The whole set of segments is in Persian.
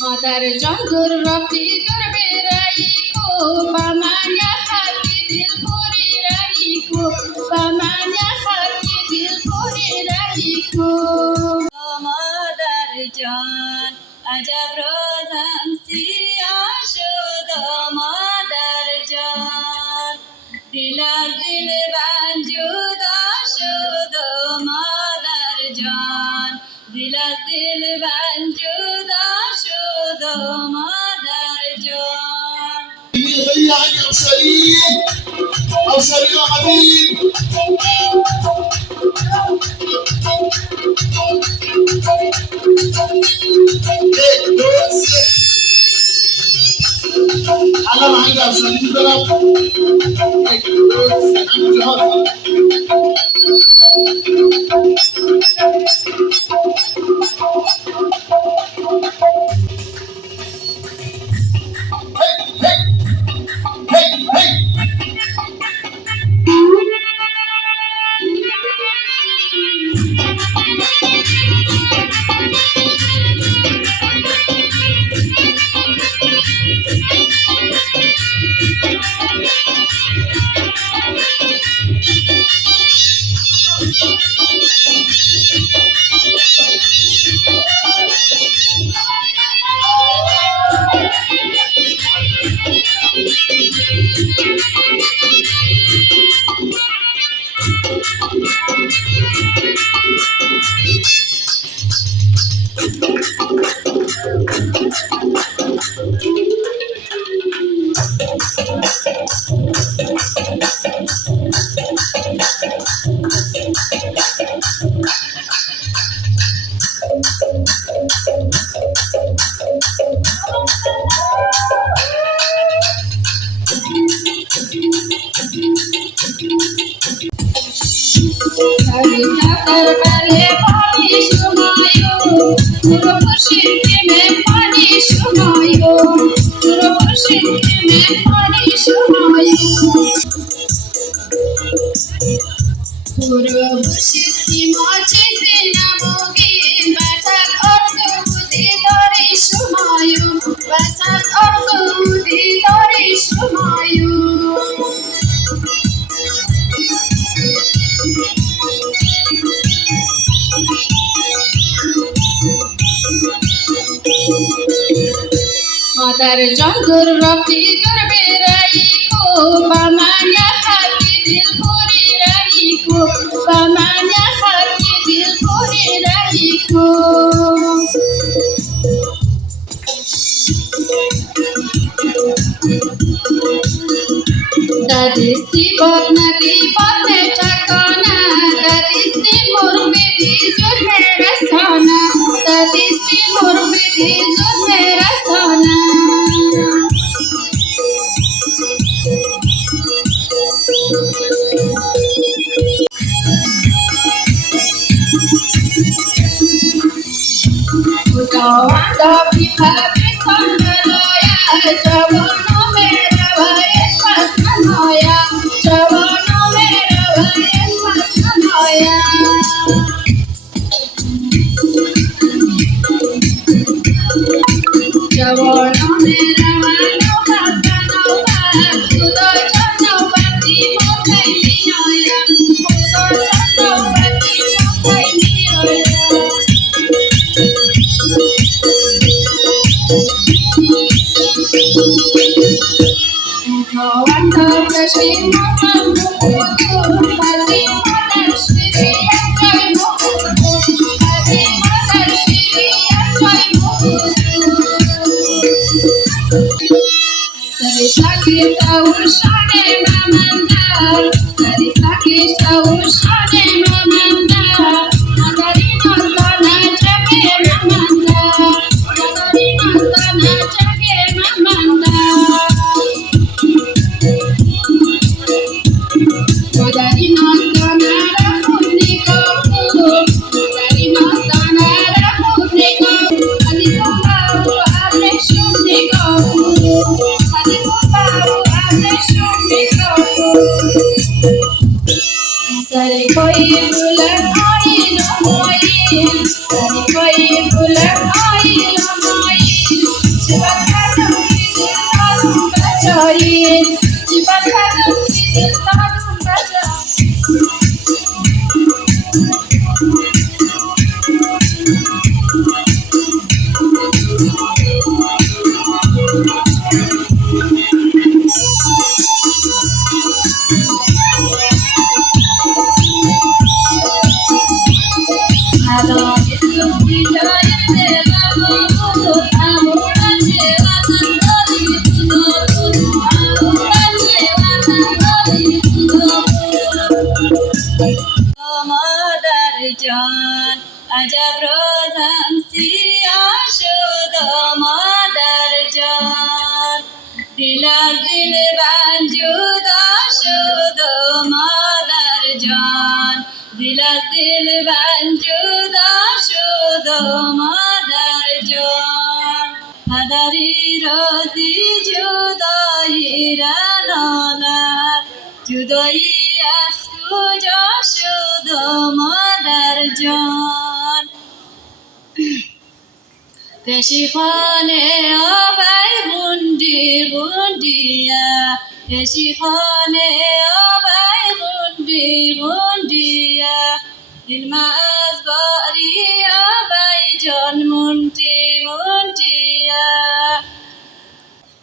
Madar jandur rafi garbe raiko bamanya hati dil puri raiko bamanya hati dil puri raiko Madar jan ajab rozam si ashud Madar jan dilas dil banjud ashud Madar jan dilas dil banjud ashud Madar jan أو شرير حبيب أنا ما عندي أوصل Karbale pani shumayo, puro khurshid mein pani shumayo, puro khurshid mein pani shumayo, puro khurshid machi se naboge, basat orzude dori shumayo, basat orzude dori shumayo. Madar jandur rafi garbe raiko bamanya hati dil puri raiko bamanya hati dil puri raiko Dadisti botnati bote takana dadisti murbidi zulme rasana dadisti murbidi zulme rasana Ujawanda pihabi sandalaya jawano mera vayesh pasnanoya jawano mera vayesh pasnanoya jawano mera vano bhaganoya khudo jano bati mokai niyoya khudo jano bati mokai niyoya Wanda kashi mama mukudu Hadi madar shiri akai mukudu Hadi madar shiri akai mukudu Sari saki saur shane mamanda Sari saki saur shane mamanda Nagarina sana jage mamanda Nagarina sana jage mamanda Madari nastana rahutne kafu, Madari nastana rahutne kafu, Ali Allahu alaihi shunne kafu. جایی زیبا کردم دیدم تازم بجا مادر جان عجب روزم سیاه شد و مادر جان دل از دل من جدا شد و مادر جان دل از دل من جدا شد و مادر جان پدری رازی جدایی را نالد جدایی از کجا شد و مادر جان پیشی خانه آبای غندی غندیه پیشی خانه آبای غندی غندیه علم از باری آبای جان منتی منتیه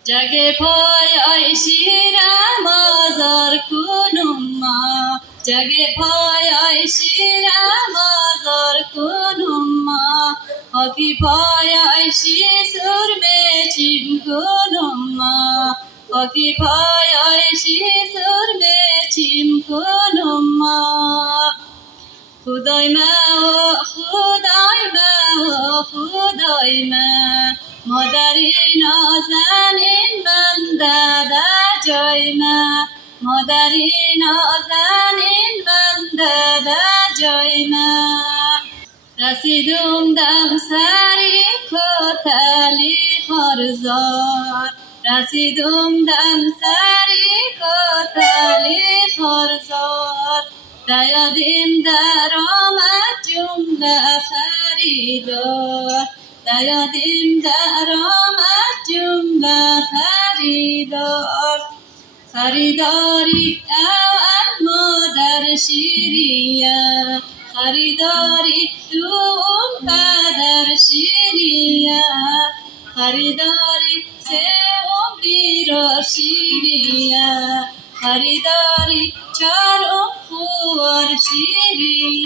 جگ پای شیرم آزار کنم ما جگ پای شیرم آزار کنم ما خاکی پای شی سرمه چیم کنم ما خاکی پای شی سرمه چیم کنم ما خدای ما خدای ما خدای ما مادری نازنین من داده جای ما مادری نازنین من داده جای ما رسیدم دم سری کتلی خارزار رسیدم دم سری کتلی خارزار دیادیم در آمد جمله خریدار دیادیم در آمد جمله خریدار خریداری اول مادر شیریه خریداری دوم پدر شیریه خریداری سوم بیرار شیریه خریداری چهارم خوار شیریه